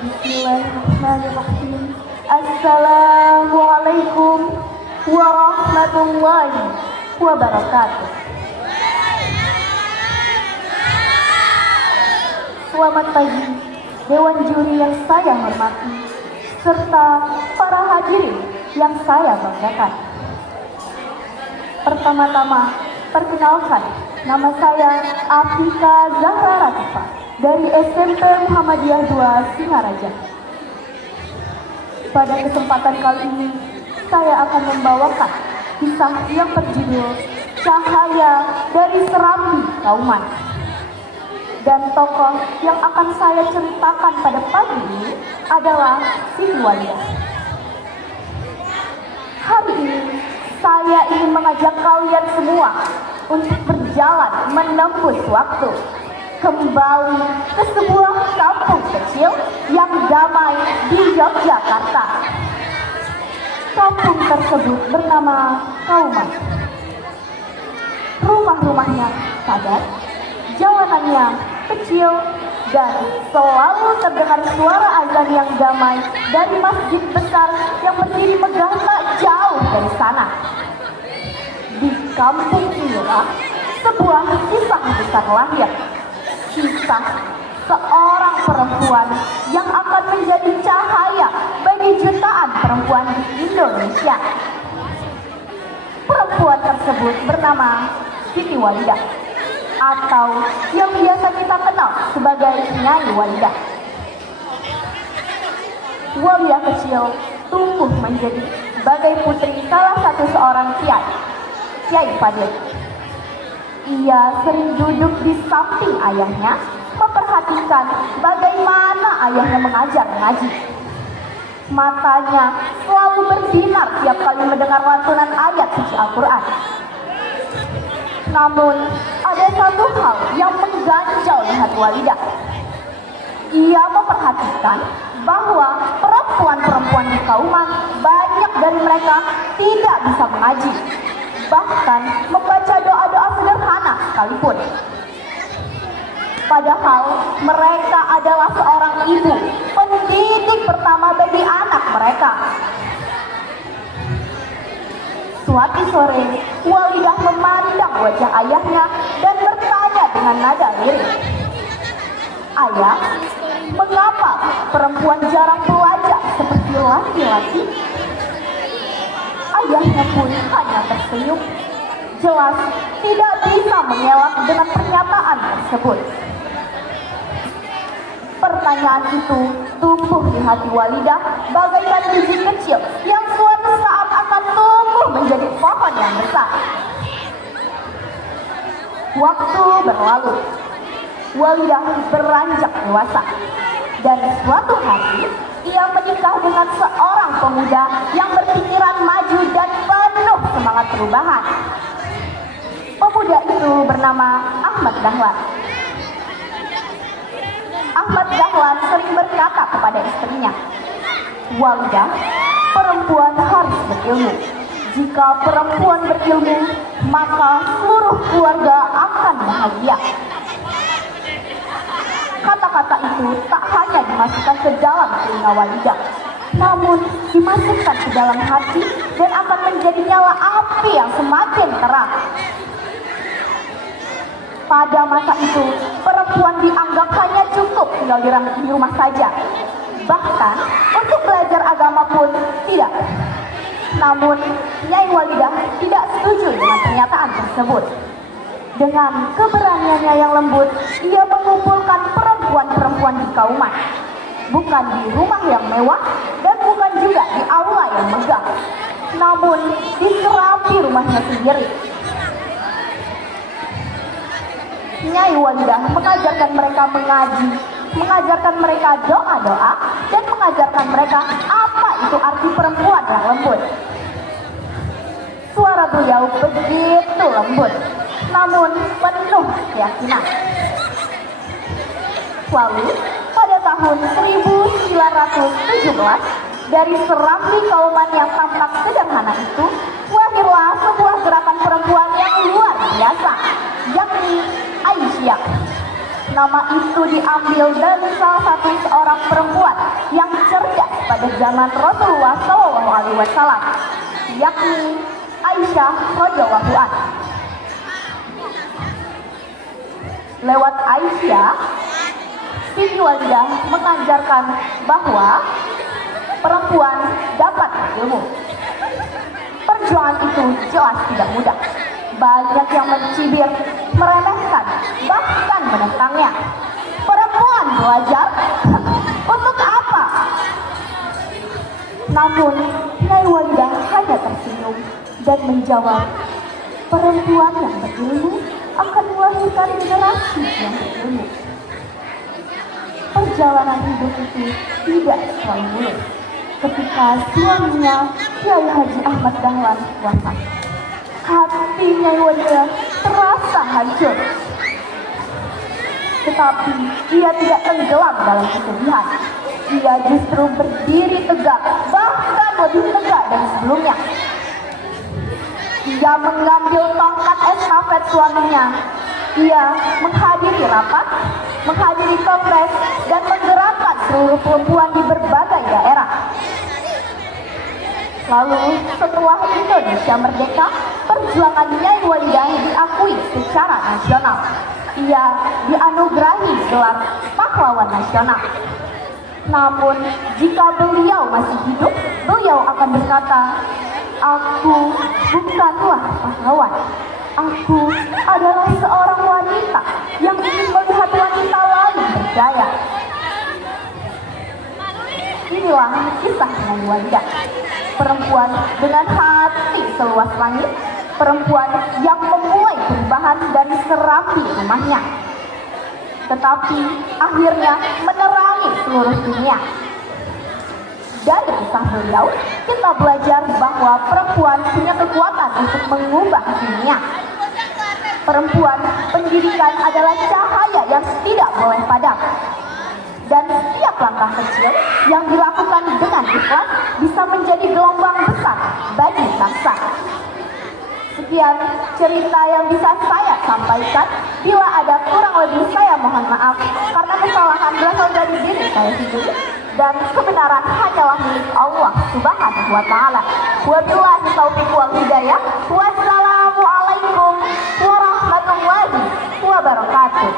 Bismillahirrahmanirrahim. Assalamualaikum warahmatullahi wabarakatuh. Selamat pagi, Dewan Juri yang saya hormati, serta para hadirin yang saya banggakan. Pertama-tama, perkenalkan, nama saya Afika Zahra Ratifa dari SMP Muhammadiyah 2 Singaraja. Pada kesempatan kali ini, saya akan membawakan kisah yang berjudul Cahaya dari Serambi Kauman. Dan tokoh yang akan saya ceritakan pada pagi ini adalah Siti Walidah. Hari ini, saya ingin mengajak kalian semua untuk berjalan menembus waktu, kembali ke sebuah kampung kecil yang damai di Yogyakarta. Kampung tersebut bernama Kauman. Rumah-rumahnya padat, jalanannya kecil, dan selalu terdengar suara azan yang damai dari masjid besar yang berdiri megah tak jauh dari sana. Di kampung inilah sebuah kisah besar lahir. Kisah seorang perempuan yang akan menjadi cahaya bagi jutaan perempuan di Indonesia. Perempuan tersebut bernama Siti Walidah, atau yang biasa kita kenal sebagai Nyai Walidah. Walidah kecil tumbuh menjadi sebagai putri salah satu seorang Kiai Fadil. Ia sering duduk di samping ayahnya, memperhatikan bagaimana ayahnya mengajar mengaji. Matanya selalu berbinar tiap kali mendengar lantunan ayat suci Al-Quran. Namun, ada satu hal yang mengganjal di hati Walidah. Ia memperhatikan bahwa perempuan-perempuan di Kauman, banyak dari mereka tidak bisa mengaji, bahkan membaca doa-doa sederhana sekalipun. Padahal mereka adalah seorang ibu, pendidik pertama bagi anak mereka. Suatu sore, Walidah memandang wajah ayahnya dan bertanya dengan nada lirih, "Ayah, mengapa perempuan jarang belajar seperti laki-laki?" Ayahnya pun hanya tersenyum. Jelas tidak bisa mengelak dengan pernyataan tersebut. Pertanyaan itu tumbuh di hati Walidah bagaikan biji kecil yang suatu saat akan tumbuh menjadi pohon yang besar. Waktu berlalu, Walidah beranjak dewasa, dan suatu hari ia menikah dengan seorang pemuda yang berpikiran maju dan penuh semangat perubahan. Pemuda itu bernama Ahmad Dahlan. Ahmad Dahlan sering berkata kepada istrinya, "Walidah, perempuan harus berilmu. Jika perempuan berilmu, maka seluruh keluarga akan bahagia." Kata-kata itu tak hanya dimasukkan ke dalam telinga Walidah, namun dimasukkan ke dalam hati dan akan menjadi nyala api yang semakin terang. Pada masa itu, perempuan dianggap hanya cukup tinggal di rumah saja. Bahkan, untuk belajar agama pun tidak. Namun, Nyai Walidah tidak setuju dengan pernyataan tersebut. Dengan keberaniannya yang lembut, ia mengumpulkan perempuan-perempuan di Kauman. Bukan di rumah yang mewah dan bukan juga di aula yang megah, namun di serambi rumahnya sendiri. Nyai Walidah mengajarkan mereka mengaji, mengajarkan mereka doa-doa, dan mengajarkan mereka apa itu arti perempuan yang lembut. Suara beliau begitu lembut, namun penuh keyakinan. Lalu, pada tahun 1917, dari serambi Kauman yang tampak sederhana itu, lahirlah sebuah gerakan perempuan yang luar biasa, yakni Aisyah. Nama itu diambil dari salah satu seorang perempuan yang cerdas pada zaman Rasulullah SAW, yakni Aisyah radhiyallahu anha. Lewat Aisyah, Siti Walidah mengajarkan bahwa perempuan dapat ilmu. Perjuangan itu jelas tidak mudah. Banyak yang mencibir, meremehkan, bahkan menentangnya. Perempuan belajar untuk apa? Namun, Nyai Walidah hanya tersenyum dan menjawab, perempuan yang berilmu akan melahirkan generasi yang berilmu. Perjalanan hidup itu tidak selalu mulus. Ketika suaminya, Kiai Haji Ahmad Dahlan, wafat, hati Nyai Walidah terasa hancur. Tetapi ia tidak tenggelam dalam kesedihan. Ia justru berdiri tegak, bahkan lebih tegak dari sebelumnya. Ia mengambil tongkat estafet suaminya. Ia menghadiri rapat, menghadiri kongres, dan menggerakkan seluruh perempuan di berbagai daerah. Lalu setelah Indonesia merdeka, perjuangan Nyai Walidah diakui secara nasional. Ia dianugerahi gelar pahlawan nasional. Namun jika beliau masih hidup, beliau akan berkata, aku bukanlah pahlawan. Aku adalah seorang wanita yang ingin melihat wanita lain berjaya. Inilah kisah Nyai Walidah, perempuan dengan hati seluas langit, perempuan yang memulai perubahan dari serambi rumahnya, tetapi akhirnya menerangi seluruh dunia. Dari kisah beliau, kita belajar bahwa perempuan punya kekuatan untuk mengubah dunia. Perempuan, pendidikan adalah cahaya yang tidak boleh padam. Dan setiap langkah kecil yang dilakukan dengan ikhlas bisa menjadi gelombang besar bagi bangsa. Sekian cerita yang bisa saya sampaikan. Bila ada kurang lebih, saya mohon maaf karena kesalahan berasal dari diri saya sendiri dan kebenaran hanyalah milik Allah Subhanahu wa taala. Wabillahi taufiq wal hidayah. Wassalamualaikum warahmatullahi wabarakatuh.